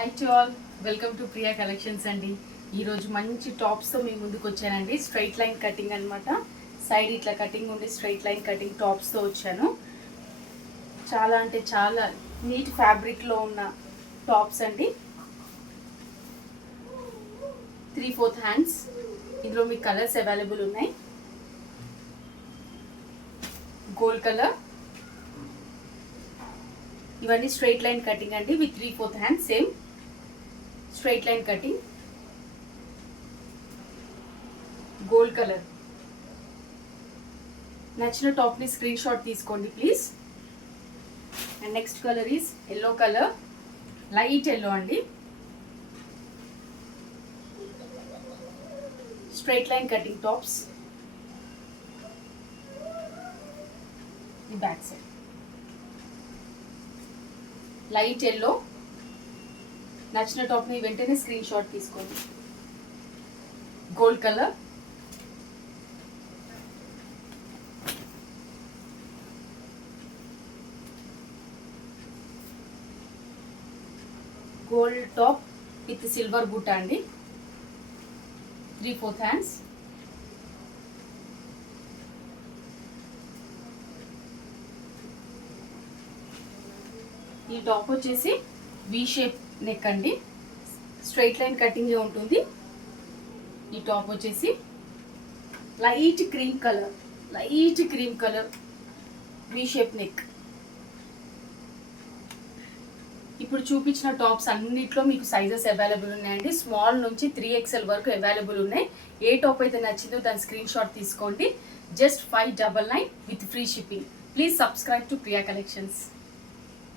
High to all, welcome to Priya కలెక్షన్స్ అండి. ఈరోజు మంచి టాప్స్తో మీ ముందుకు వచ్చానండి. స్ట్రైట్ లైన్ కటింగ్ అనమాట. సైడ్ ఇట్లా కటింగ్ ఉండి స్ట్రైట్ లైన్ కటింగ్ టాప్స్తో వచ్చాను. చాలా అంటే చాలా నీట్ ఫ్యాబ్రిక్లో ఉన్న టాప్స్ అండి. 3/4 హ్యాండ్స్. ఇందులో మీకు కలర్స్ అవైలబుల్ ఉన్నాయి. గోల్డ్ కలర్, ఇవన్నీ స్ట్రైట్ లైన్ కటింగ్ అండి with 3/4 hands. Same straight line cutting. Gold colour. నచ్చిన టాప్ని స్క్రీన్ షాట్ తీసుకోండి please. And next colour is yellow colour, light yellow అండి. Straight line cutting tops. ఈ బ్యాక్ సైడ్ లైట్ ఎల్లో. నచ్చిన టాప్ని వెంటనే స్క్రీన్ షాట్ తీసుకోండి. Gold colour, gold top with silver బూటా అండి. 3/4 హ్యాండ్స్. ఈ టాప్ వచ్చేసి వి షేప్ నెక్ అండి. స్ట్రైట్ లైన్ కటింగ్ ఉంటుంది. ఈ టాప్ వచ్చేసి లైట్ క్రీమ్ కలర్ వి షేప్ నెక్. ఇప్పుడు చూపించిన టాప్స్ అన్నిట్లో మీకు సైజెస్ అవైలబుల్ ఉన్నాయండి. స్మాల్ నుంచి 3XL వరకు అవైలబుల్ ఉన్నాయి. ఏ టాప్ అయితే నచ్చిందో దాని స్క్రీన్ షాట్ తీసుకోండి. జస్ట్ 599 with free shipping. Please subscribe to Priya కలెక్షన్స్.